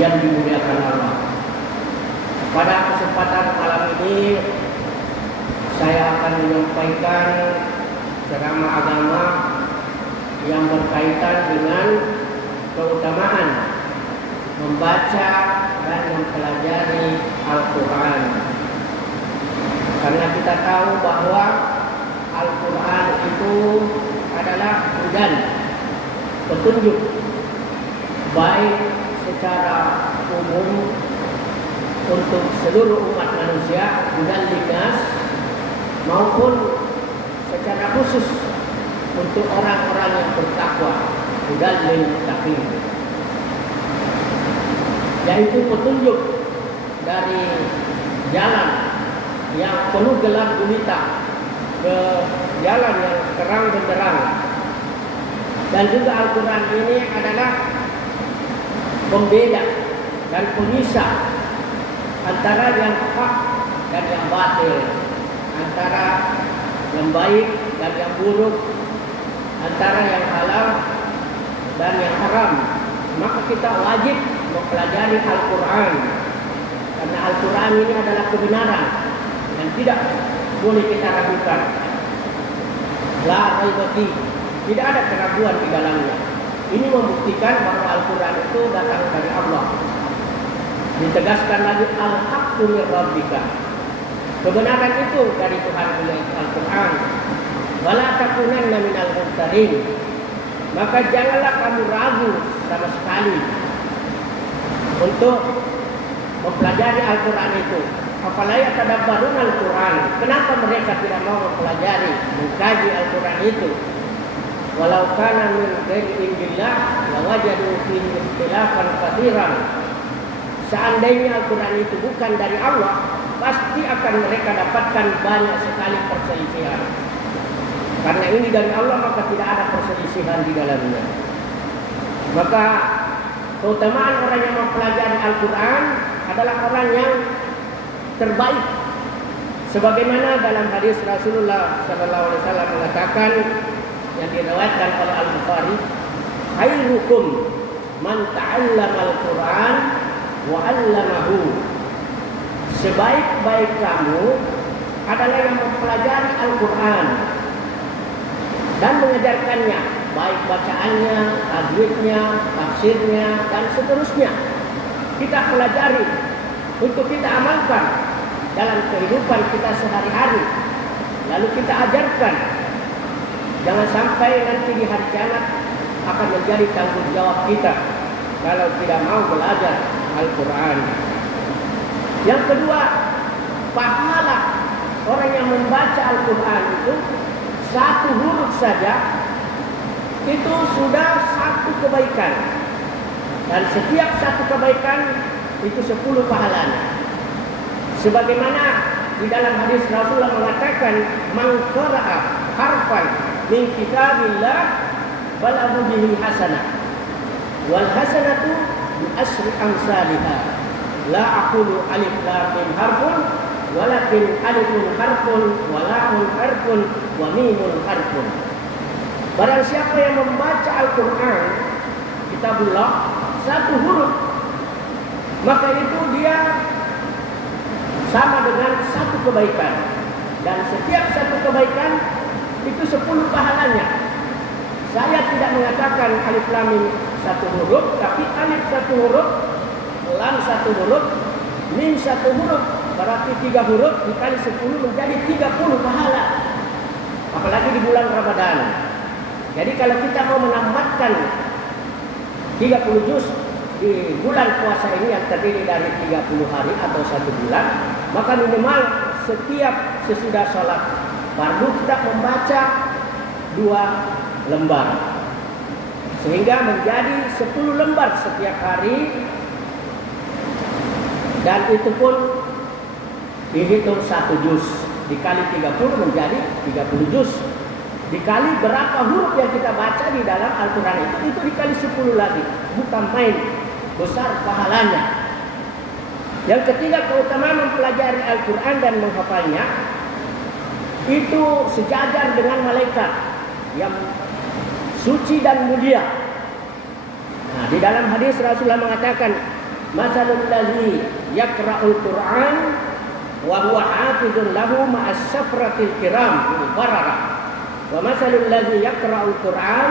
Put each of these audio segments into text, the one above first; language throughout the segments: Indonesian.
yang dimuliakan Allah. Pada kesempatan malam ini saya akan menyampaikan ceramah agama yang berkaitan dengan keutamaan membaca dan mempelajari Al-Quran. Karena kita tahu bahwa Al-Quran itu adalah hudan, petunjuk, baik secara umum untuk seluruh umat manusia, hudan linnas, maupun secara khusus untuk orang-orang yang bertakwa, hudan lil muttaqin, yaitu petunjuk dari jalan yang penuh gelap gulita ke jalan yang terang benderang. Dan juga Al-Quran ini adalah pembeda dan pemisah antara yang hak dan yang batil, antara yang baik dan yang buruk, antara yang halal dan yang haram. Maka kita wajib mempelajari Al-Quran, karena Al-Quran ini adalah kebenaran dan tidak boleh kita ragukan. La raiba fi, tidak ada keraguan di dalamnya. Ini membuktikan bahwa Al-Quran itu datang dari Allah. Ditegaskan lagi, al-haqqu min rabbika, kebenaran itu dari Tuhan, yaitu Al-Quran. Wala takunanna minal mumtarin, maka janganlah kamu ragu sama sekali untuk mempelajari Al-Quran itu. Afala yatadabbarun Al-Quran, kenapa mereka tidak mau mempelajari, mengkaji Al-Quran itu? Walau kana min ghairi indillah lawajadu fihi ikhtilafan katsiran. Seandainya Al-Quran itu bukan dari Allah, pasti akan mereka dapatkan banyak sekali perselisihan. Karena ini dari Allah, maka tidak ada perselisihan di dalamnya. Maka keutamaan orang yang mempelajari Al-Quran adalah orang yang terbaik. Sebagaimana dalam hadis Rasulullah SAW mengatakan, yang diriwayatkan oleh Al-Bukhari, khairukum man ta'allama Al-Quran wa 'allamahu. Sebaik-baik kamu adalah yang mempelajari Al-Quran dan mengajarkannya, baik bacaannya, tajwidnya, tafsirnya, dan seterusnya. Kita pelajari untuk kita amalkan dalam kehidupan kita sehari-hari, lalu kita ajarkan. Jangan sampai nanti di hari kiamat akan menjadi tanggung jawab kita kalau tidak mau belajar Al-Quran. Yang kedua, pahala orang yang membaca Al-Quran itu satu huruf saja itu sudah satu kebaikan, dan setiap satu kebaikan itu 10 pahalanya. Sebagaimana di dalam hadis Rasulullah mengatakan, man qara'a harfan min kitabillah falahu bihi hasanah wal hasanatu bi asyri amsalha. La aqulu alif lam mim harfun walakin alifun harfun wa lamun harfun wa mimun harfun. Barang siapa yang membaca Al-Quran kitabullah satu huruf, maka itu dia sama dengan satu kebaikan, dan setiap satu kebaikan itu 10 pahalanya. Saya tidak mengatakan alif lam mim satu huruf, tapi alif satu huruf, lam satu huruf, mim satu huruf, berarti 3 huruf dikali 10 menjadi 30 pahala. Apalagi di bulan Ramadan. Jadi kalau kita mau menamatkan 30 juz di bulan puasa ini yang terdiri dari 30 hari atau 1 bulan, maka minimal setiap sesudah sholat fardu kita membaca 2 lembar, sehingga menjadi 10 lembar setiap hari, dan itu pun dihitung 1 juz dikali 30 menjadi 30 juz, dikali berapa huruf yang kita baca di dalam Al-Quran itu dikali 10 lagi. Bukan main, besar pahalanya. Yang ketiga, keutamaan mempelajari Al-Quran dan menghafalnya itu sejajar dengan malaikat yang suci dan mulia. Nah, di dalam hadis Rasulullah mengatakan, masalul ladzi yaqra'ul Qur'an wa huwa hafizun lahu ma'as safratil kiram barara wa masalul ladzi yaqra'ul Qur'an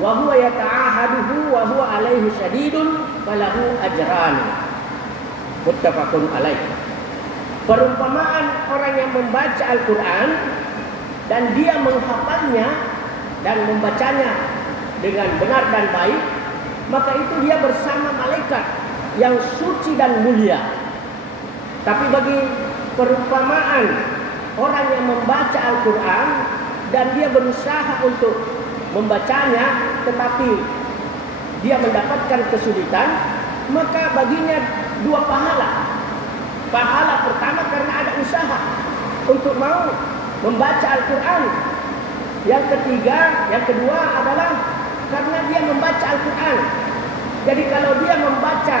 wa huwa yata'ahaduhu wa huwa alaihi syadidun falahu ajran. Muttafaqun alaih. Perumpamaan orang yang membaca Al-Quran dan dia menghafalnya dan membacanya dengan benar dan baik, maka itu dia bersama malaikat yang suci dan mulia. Tapi bagi perumpamaan orang yang membaca Al-Quran dan dia berusaha untuk membacanya tetapi dia mendapatkan kesulitan, maka baginya dua pahala. Pahala pertama karena ada usaha untuk mau membaca Al-Quran. Yang kedua adalah karena dia membaca Al-Quran. Jadi kalau dia membaca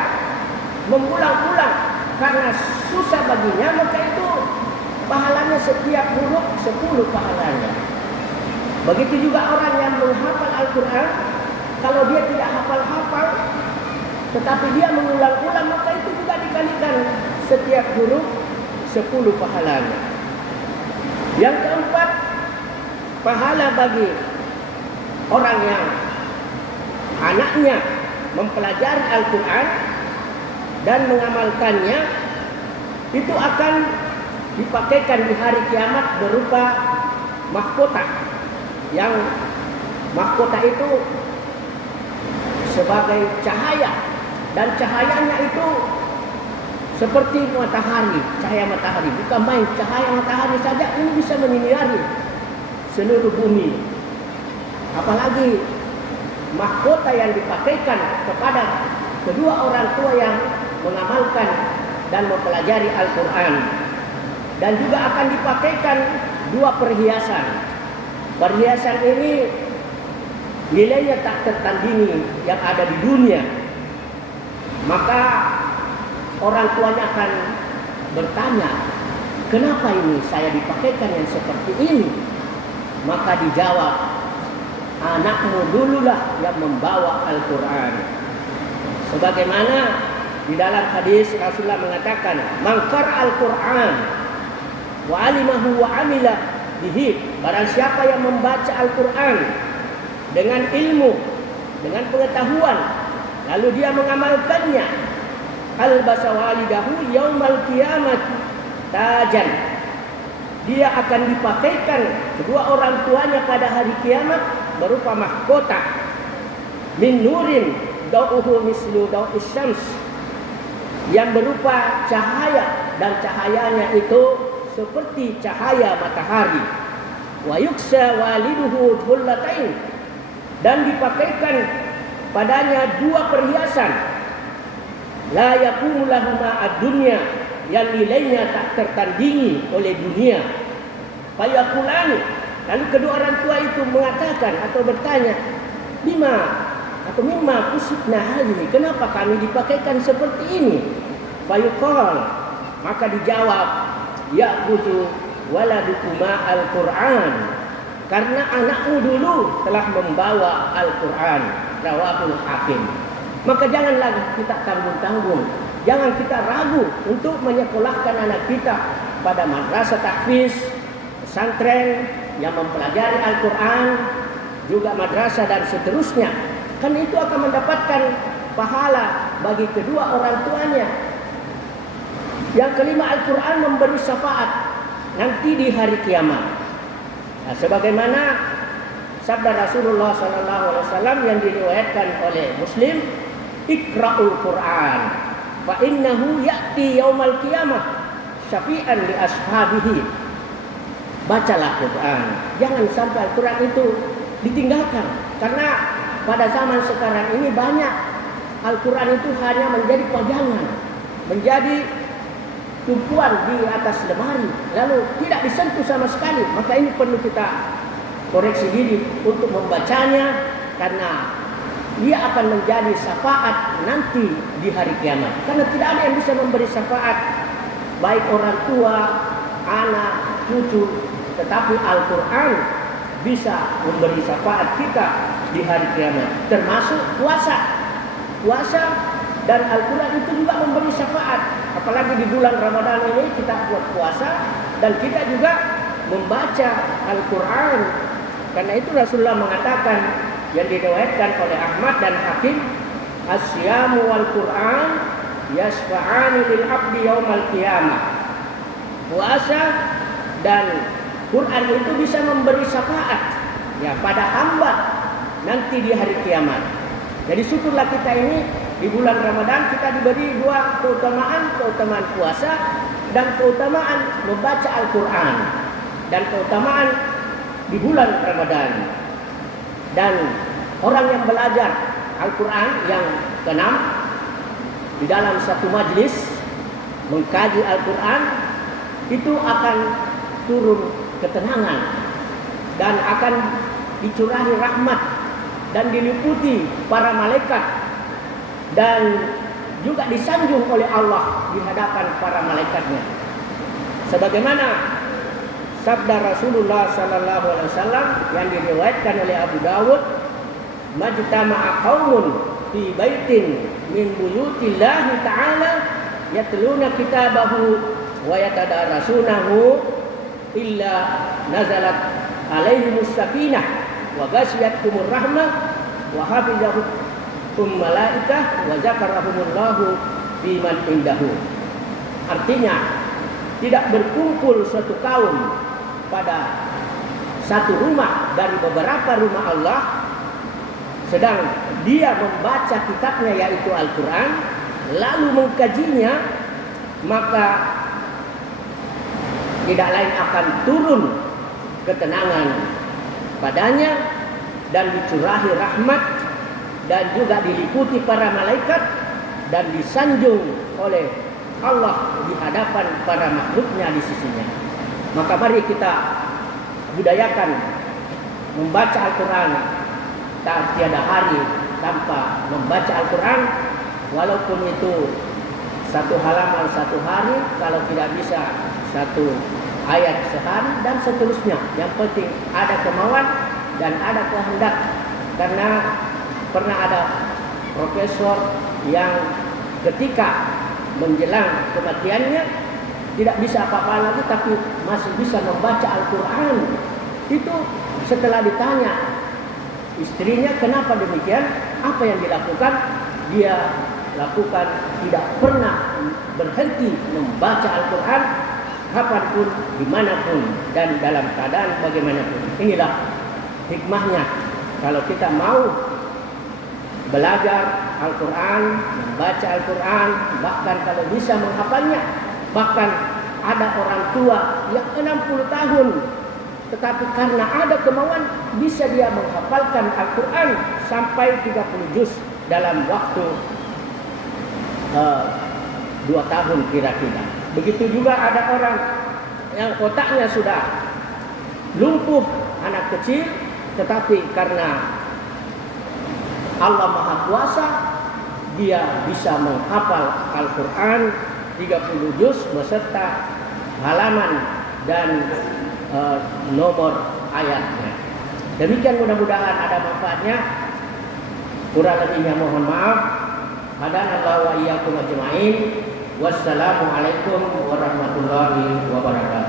mengulang-ulang karena susah baginya, maka itu pahalanya setiap huruf 10 pahalanya. Begitu juga orang yang menghafal Al-Quran, kalau dia tidak hafal-hafal tetapi dia mengulang-ulang, maka itu juga dikalikan setiap huruf 10 pahalanya. Yang keempat, pahala bagi orang yang anaknya mempelajari Al-Quran dan mengamalkannya, itu akan dipakaikan di hari kiamat berupa mahkota. Yang mahkota itu sebagai cahaya, dan cahayanya itu seperti matahari, cahaya matahari. Bukan main, cahaya matahari saja ini bisa menyinari seluruh bumi. Apalagi mahkota yang dipakaikan kepada kedua orang tua yang mengamalkan dan mempelajari Al-Quran. Dan juga akan dipakaikan dua perhiasan. Perhiasan ini nilainya tak tertandingi yang ada di dunia. Maka orang tuanya akan bertanya, kenapa ini saya dipakaikan yang seperti ini? Maka dijawab, anakmu dululah yang membawa Al-Quran. Sebagaimana di dalam hadis Rasulullah mengatakan, man qara Al-Quran wa alimahu wa amila bihi, barang siapa yang membaca Al-Quran dengan ilmu, dengan pengetahuan, lalu dia mengamalkannya, albasa walidahu yaumal kiamat tajan, dia akan dipakaikan kedua orang tuanya pada hari kiamat berupa mahkota min nurin dau'uhu mislu dau'is syams, yang berupa cahaya, dan cahayanya itu seperti cahaya matahari. Wa yuksa waliduhu hullatain, dan dipakaikan padanya dua perhiasan, la yaqumu lahuma ad-dunya, yang nilainya tak tertandingi oleh dunia. Fayaqulani, lalu kedua orang tua itu mengatakan atau bertanya, bima atau mimma kusibna hadhihi, kenapa kami dipakaikan seperti ini? Fayuqal, maka dijawab, ya'khudhu waladukuma al-Qur'an, karena anakmu dulu telah membawa Al-Quran. Rawahul Hakim. Maka janganlah kita tanggung-tanggung, jangan kita ragu untuk menyekolahkan anak kita pada madrasah tahfiz, pesantren yang mempelajari Al-Quran, juga madrasah dan seterusnya. Kan itu akan mendapatkan pahala bagi kedua orang tuanya. Yang kelima, Al-Quran memberi syafaat nanti di hari kiamat. Nah, sebagaimana sabda Rasulullah SAW yang diriwayatkan oleh Muslim, Iqra'ul Quran fa innahu ya'ti yaumal qiyamah syafi'an li ashabihi. Bacalah Quran, jangan sampai Al-Quran itu ditinggalkan, karena pada zaman sekarang ini banyak Al-Quran itu hanya menjadi pajangan, menjadi tumpuan di atas lemari, lalu tidak disentuh sama sekali. Maka ini perlu kita koreksi diri untuk membacanya, karena dia akan menjadi syafaat nanti di hari kiamat. Karena tidak ada yang bisa memberi syafaat, baik orang tua, anak, cucu, tetapi Al-Quran bisa memberi syafaat kita di hari kiamat. Termasuk puasa. Puasa Dan Al-Quran itu juga memberi syafaat. Apalagi di bulan Ramadan ini kita buat puasa dan kita juga membaca Al-Quran. Karena itu Rasulullah mengatakan yang diriwayatkan oleh Ahmad dan Hakim, as-siyamu wal Quran yasfa'ani lil abdi yaumal qiyamah. Puasa dan Quran itu bisa memberi syafaat ya pada hamba nanti di hari kiamat. Jadi syukurlah kita ini di bulan Ramadan kita diberi dua keutamaan puasa dan keutamaan membaca Al-Quran dan keutamaan di bulan Ramadan. Dan orang yang belajar Al-Quran yang keenam di dalam satu majlis mengkaji Al-Quran itu akan turun ketenangan dan akan dicurahi rahmat dan diliputi para malaikat dan juga disanjung oleh Allah di hadapan para malaikatnya. Sebagaimana sabda Rasulullah sallallahu alaihi wasallam yang diriwayatkan oleh Abu Dawud, majtama'a qaumun fi baitin min buyutillahi ta'ala yatluna kitabahu wa yatadarasunahu illa nazalat alaihimus sakinah wa ghasyiyatuhumur rahmah wa hafizahum malaikah wa zakarahumullahu biman indahu. Artinya tidak berkumpul suatu kaum pada satu rumah dari beberapa rumah Allah sedang dia membaca kitabnya yaitu Al-Quran lalu mengkajinya, maka tidak lain akan turun ketenangan padanya dan dicurahi rahmat dan juga diliputi para malaikat dan disanjung oleh Allah di hadapan para makhluknya di sisinya. Maka mari kita budayakan membaca Al-Quran. Tak tiada hari tanpa membaca Al-Quran, walaupun itu satu halaman satu hari, kalau tidak bisa satu ayat sehari dan seterusnya. Yang penting ada kemauan dan ada kehendak. Karena pernah ada profesor yang ketika menjelang kematiannya tidak bisa apa-apa lagi tapi masih bisa membaca Al-Quran. Itu setelah ditanya istrinya kenapa demikian, apa yang dilakukan, dia lakukan tidak pernah berhenti membaca Al-Quran kapanpun, dimanapun dan dalam keadaan bagaimanapun. Inilah hikmahnya kalau kita mau belajar Al-Quran, membaca Al-Quran, bahkan kalau bisa menghafalnya. Bahkan ada orang tua yang 60 tahun tetapi karena ada kemauan bisa dia menghafalkan Al-Quran sampai 30 juz dalam waktu 2 tahun kira-kira. Begitu juga ada orang yang otaknya sudah lumpuh, anak kecil, tetapi karena Allah Maha Kuasa dia bisa menghafal Al-Quran 30 juz beserta halaman dan nomor ayatnya. Demikian, mudah-mudahan ada manfaatnya. Kurang lebihnya mohon maaf. Hadanallahu wa iyyakum ajmain. Wassalamualaikum warahmatullahi wabarakatuh.